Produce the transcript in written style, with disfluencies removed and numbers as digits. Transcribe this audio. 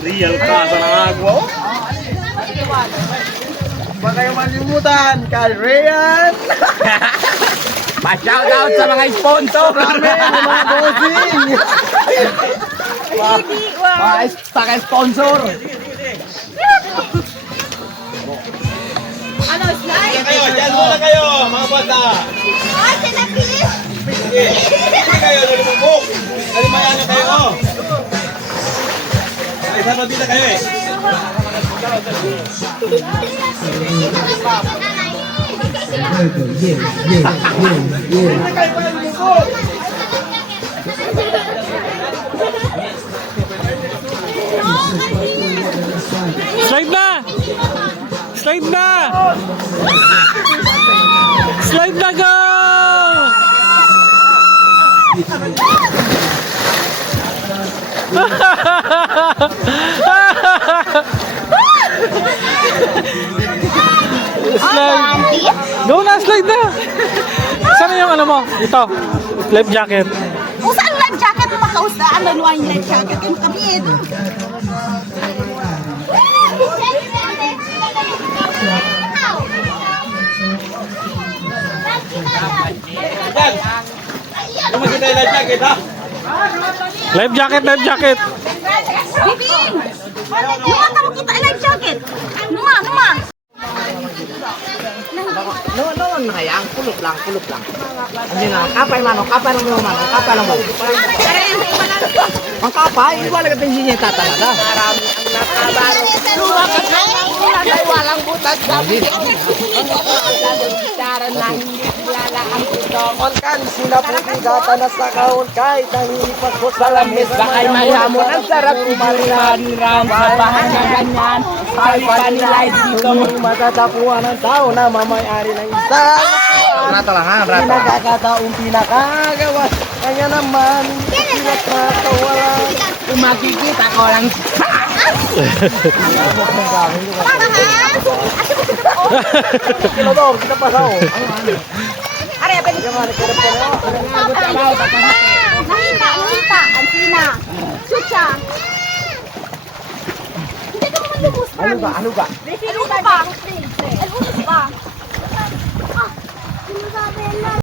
Real kasa ng agwa. Huwag kayo malimutan kay Rayan. Pa-shoutout sa mga sponsor Kami, mga bossing. Paka-sponsor. Ano, slide? Kayo, dyan muna kayo, mga bata. Oh, sinapis! Sige, sige kayo, lumubog. Kalimayan na kayo. Isa pa dito kayo eh. Slide na! Slide na! Slide na, go! Slide. Go na, slide na! Saan yung ano mo? Ito, life jacket. Kung saan life jacket mo makausa? Ano nuwa yung life jacket? Yung kabid. Dyan. Kumakita yung life jacket ha? Life jacket, life jacket. Bibing! Numa ka mo kita life jacket. Numa, numa. Noon na kaya, ang kulot lang. Hindi na, kapay mano, kapay lang mo mano, kapay lang mo. Ang kapay, hindi wala ka tingin niya tatalaga. Marami ang nakabaro. Lumakas na ay walang butas. Sabi, ang na hindi kilala ang tutokon kan. Sinapugigata na sa kahon kahit nanginipag ko sa lamis. Bakay mayamon, ang sarap umari-mariram sa bahay na ganyan. Ay panilay dito. Matatapuan ng tao na mamayari ng isa. Rata lang ha, rata. Pinagkakataong pinakagawa. Kanya naman, pilat na kawala. Kung makikita ko lang. Kilodor, kita pa sa o. Are, pwede ka Nakita, Antina. Chucha. Hindi ka naman lubos. Ano ba? Ano ba? Ano ba?